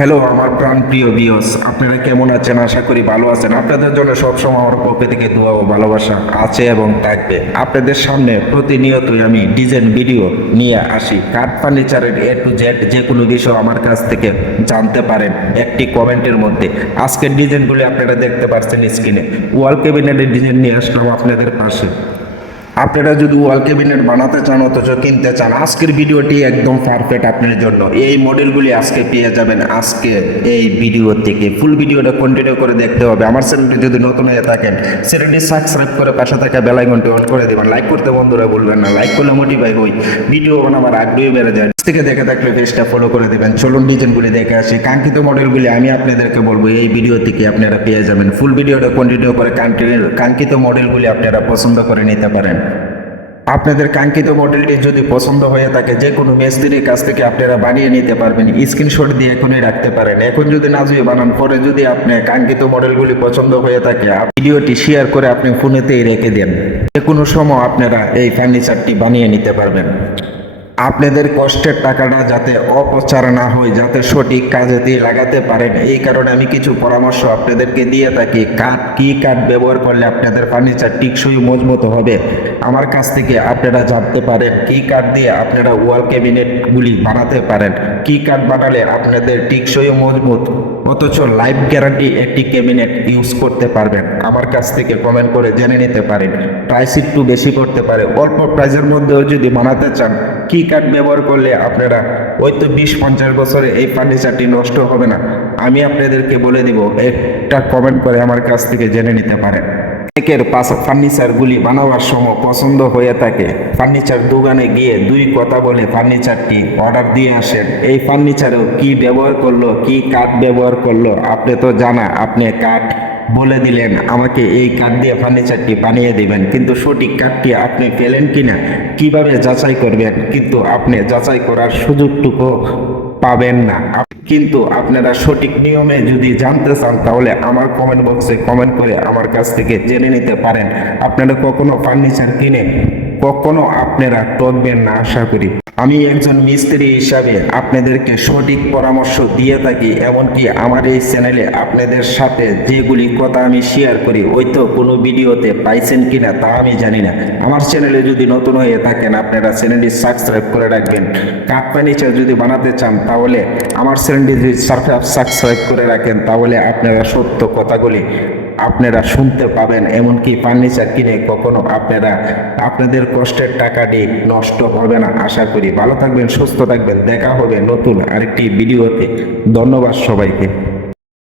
Hello আমার প্রাণ প্রিয় বিয়স আপনারা কেমন আছেন? আশা করি ভালো আছেন। আপনাদের জন্য সবসময় আমার পক্ষ থেকে দোয়া ও ভালোবাসা আছে এবং থাকবে। আপনাদের সামনে প্রতিনিয়তই আমি ডিজাইন ভিডিও নিয়ে আসি। কাঠ ফার্নিচারের এ টু জেড যে কোনো বিষয় আমার কাছ থেকে জানতে পারেন একটি কমেন্টের মধ্যে। আজকের ডিজাইনগুলি আপনারা দেখতে পাচ্ছেন স্ক্রিনে ওয়াল ক্যাবিনেটের ডিজাইন নিয়ে আসলাম আপনাদের পাশে। আপনারা যদি ওয়াল ক্যাবিনেট বানাতে চান, অথচ কিনতে চান, আজকের ভিডিওটি একদম পারফেক্ট আপনার জন্য। এই মডেলগুলি আজকে পেয়ে যাবেন। আজকে এই ভিডিও থেকে। ফুল ভিডিওটা কন্টিনিউ করে দেখতে হবে। আমার চ্যানেলটি যদি নতুন হয়ে থাকেন চ্যানেলটি সাবস্ক্রাইব করে পাশে থাকা বেলাইকনটি অন করে দেবেন। লাইক করতে বন্ধুরা বলবেন না। লাইক করলে মোটিভাই হই। ভিডিও বানাবার আগ্রহী বেড়ে যায়। থেকে দেখে থাকলে পেজটা ফলো করে দেবেন। চলুন ডিজাইনগুলি দেখে আসি। কাঙ্ক্ষিত মডেলগুলি আমি আপনাদেরকে বলব, এই ভিডিও থেকে আপনারা পেয়ে যাবেন। ফুল ভিডিওটা কন্টিনিউ করে কাঙ্ক্ষিত- মডেলগুলি আপনারা পছন্দ করে নিতে পারেন। আপনাদের কাঙ্ক্ষিত মডেলটি যদি পছন্দ হয়ে থাকে, যে কোনো মিস্ত্রির কাছ থেকে আপনারা বানিয়ে নিতে পারবেন। স্ক্রিনশট দিয়ে এখনই রাখতে পারেন। এখন যদি না যদি বানান, পরে যদি আপনি কাঙ্ক্ষিত মডেলগুলি পছন্দ হয়ে থাকে ভিডিওটি শেয়ার করে আপনি ফোনেতেই রেখে দেন। যে কোনো সময় আপনারা এই ফার্নিচারটি বানিয়ে নিতে পারবেন। আপনাদের কষ্টের টাকাটা যাতে অপচার না হয়, যাতে সঠিক কাজেতে লাগাতে পারেন। এই কারণে আমি কিছু পরামর্শ আপনাদেরকে দিয়ে থাকি। কাঠ, কী কাঠ ব্যবহার করলে আপনাদের ফার্নিচার টিকসই মজবুত হবে? আমার কাছ থেকে আপনারা জানতে পারেন, কী কাঠ দিয়ে আপনারা ওয়াল ক্যাবিনেটগুলি বানাতে পারেন? কী কাঠ বানালে আপনাদের টিকসই মজবুত? অথচ লাইফ গ্যারান্টি একটি ক্যাবিনেট ইউজ করতে পারবেন। আমার কাছ থেকে কমেন্ট করে জেনে নিতে পারেন। প্রাইস একটু বেশি করতে পারে। অল্প প্রাইসের মধ্যেও যদি বানাতে চান কি কাঠ ব্যবহার করলে আপনারা ওই তো বিশ, পঞ্চাশ বছরে এই ফার্নিচারটি নষ্ট হবে না। আমি আপনাদেরকে বলে দিব, একটা কমেন্ট করে আমার কাছ থেকে জেনে নিতে পারেন। অনেকের ফার্নিচারগুলি বানাবার সময় পছন্দ হয়ে থাকে। ফার্নিচার দোকানে গিয়ে দুই কথা বলে ফার্নিচারটি অর্ডার দিয়ে আসেন। এই ফার্নিচারেও কি ব্যবহার করল কি কাঠ ব্যবহার করল। আপনি তো জানা আপনি কাঠ বলে দিলেন, আমাকে এই কাঠ দিয়ে ফার্নিচারটি বানিয়ে দিবেন, কিন্তু সঠিক কাঠটি আপনি পেলেন কিনা? কীভাবে যাচাই করবেন? কিন্তু আপনি যাচাই করার সুযোগটুকু পাবেন না। কিন্তু আপনারা সঠিক নিয়মে যদি জানতে চান, তাহলে আমার কমেন্ট বক্সে কমেন্ট করে আমার কাছ থেকে জেনে নিতে পারেন। আপনারা কখনো ফার্নিচার কিনে কখনো আপনারা টকবেন না, আশা করি। আমি একজন মিস্ত্রি হিসাবে আপনাদেরকে সঠিক পরামর্শ দিয়ে থাকি, এমনকি আমার এই চ্যানেলে আপনাদের সাথে যেগুলি কথা আমি শেয়ার করি, ওই তো কোনো ভিডিওতে পাইছেন কিনা তা আমি জানি না। আমার চ্যানেলে যদি নতুন হয়ে থাকেন, আপনারা চ্যানেলটি সাবস্ক্রাইব করে রাখবেন। কাঠ ফার্নিচার যদি বানাতে চান, তাহলে আমার চ্যানেলটি যদি সাবস্ক্রাইব করে রাখেন, তাহলে আপনারা সত্য কথাগুলি আপনারা শুনতে পাবেন, এমনকি ফার্নিচার কিনে কখনো আপনারা আপনাদের কষ্টের টাকাটি নষ্ট হবে না। আশা করি ভালো থাকবেন, সুস্থ থাকবেন। দেখা হবে নতুন আরেকটি ভিডিওতে। ধন্যবাদ সবাইকে।